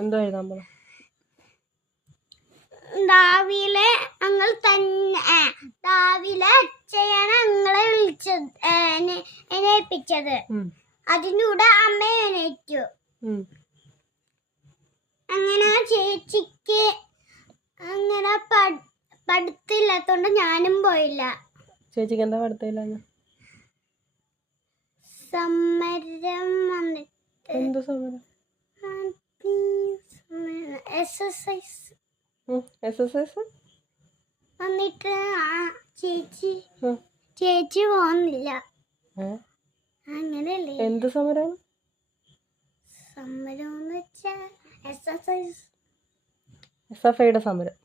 എന്തോ എഴുതാൻ പോണം? രാവിലെ ഞങ്ങൾ തന്നെ രാവിലെ അച്ഛയാണ് ഞങ്ങളെ വിളിച്ചത്, എണീപ്പിച്ചത്. അതിലൂടെ അമ്മ എണീറ്റു. അങ്ങനെ ചേച്ചിക്ക് അങ്ങനെ പഠിത്തമില്ലാത്തോണ്ട് ഞാനും പോയില്ല. ചേച്ചിക്ക് എന്താ പഠിത്തമില്ല? സമരം വന്നിട്ട്. എന്ത് സമരം? എക്സസൈസ് വന്നിട്ട് ചേച്ചി പോകുന്നില്ല. അങ്ങനെയല്ലേ? എന്ത് സമരം? സമരം എന്ന് വെച്ചാ എക്സസൈസ്. SFIയുടെ സമരം.